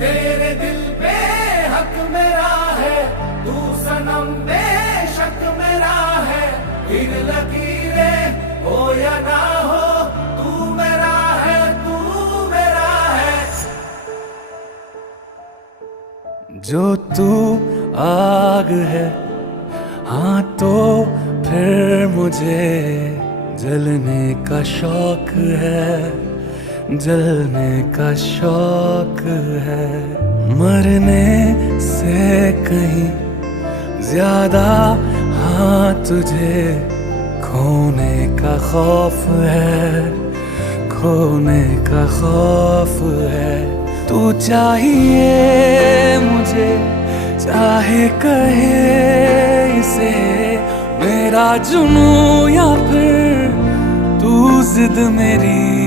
तेरे दिल पे हक मेरा है, तू सनम बेशक मेरा है। फिर लकीरें हो या ना हो, तू मेरा है, तू मेरा है। जो तू आग है, हाँ तो फिर मुझे जलने का शौक है, जलने का शौक है। मरने से कहीं ज्यादा हाँ तुझे खोने का खौफ है, खोने का खौफ है। तू चाहिए मुझे, चाहे कहे इसे मेरा जुनून या फिर तू जिद मेरी